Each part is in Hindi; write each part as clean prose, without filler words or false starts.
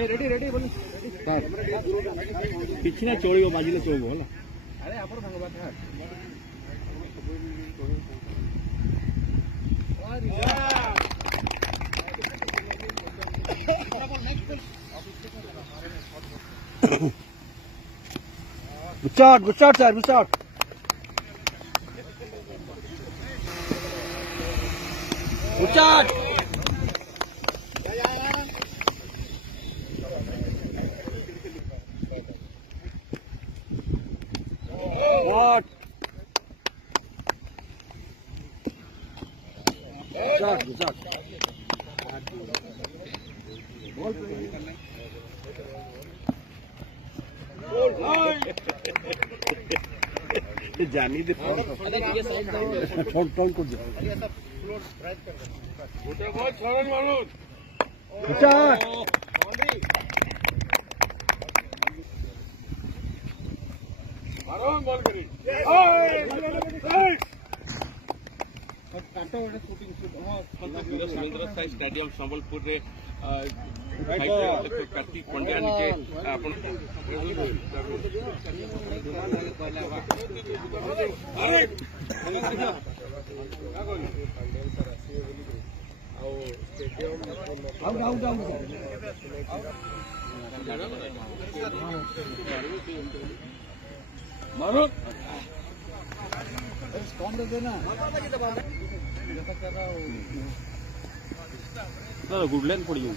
भाई रेडी रेडी बोल पिछना चोड़ी बाजिले चोब होला अरे आपण भांगबा था Good shot, sir, good shot. Good shot. What? Good shot, good shot. जानी दे फोन को स्टेडियम संबलपुर कार्तिक पंड्या मारो कौन दे देना गुड लाइन पड़ी हो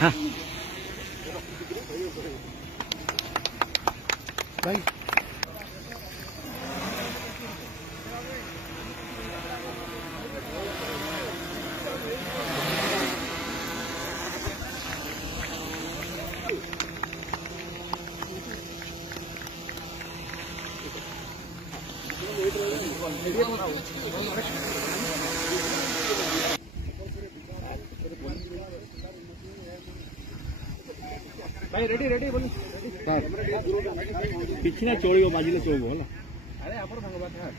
हाँ भाई भाई रेडी रेडी बोल पिछना चोड़ी बाजिले चोब होला अरे आपण भांगबा था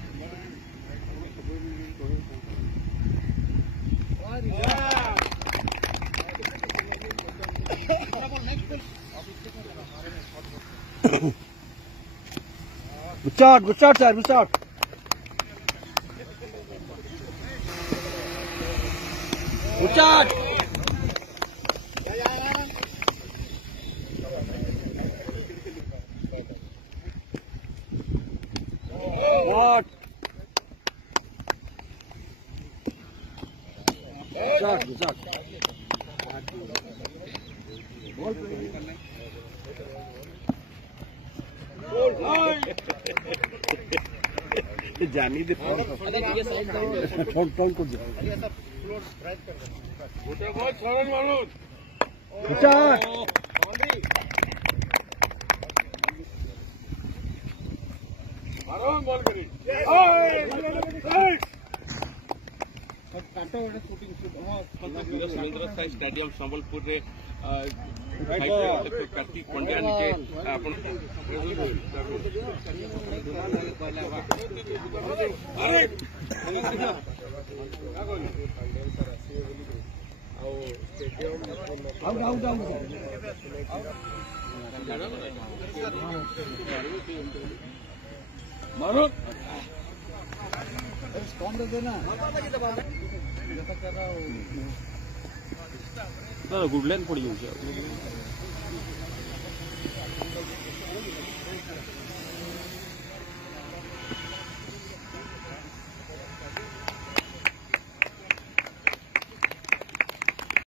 good shot, sir, good shot. Good shot. What? Good shot, good shot. जानी दे फोन को स्टेडियम संबलपुर कार्तिक पंड्या मारो कौन दे देना गुड लाइन पड़ी हो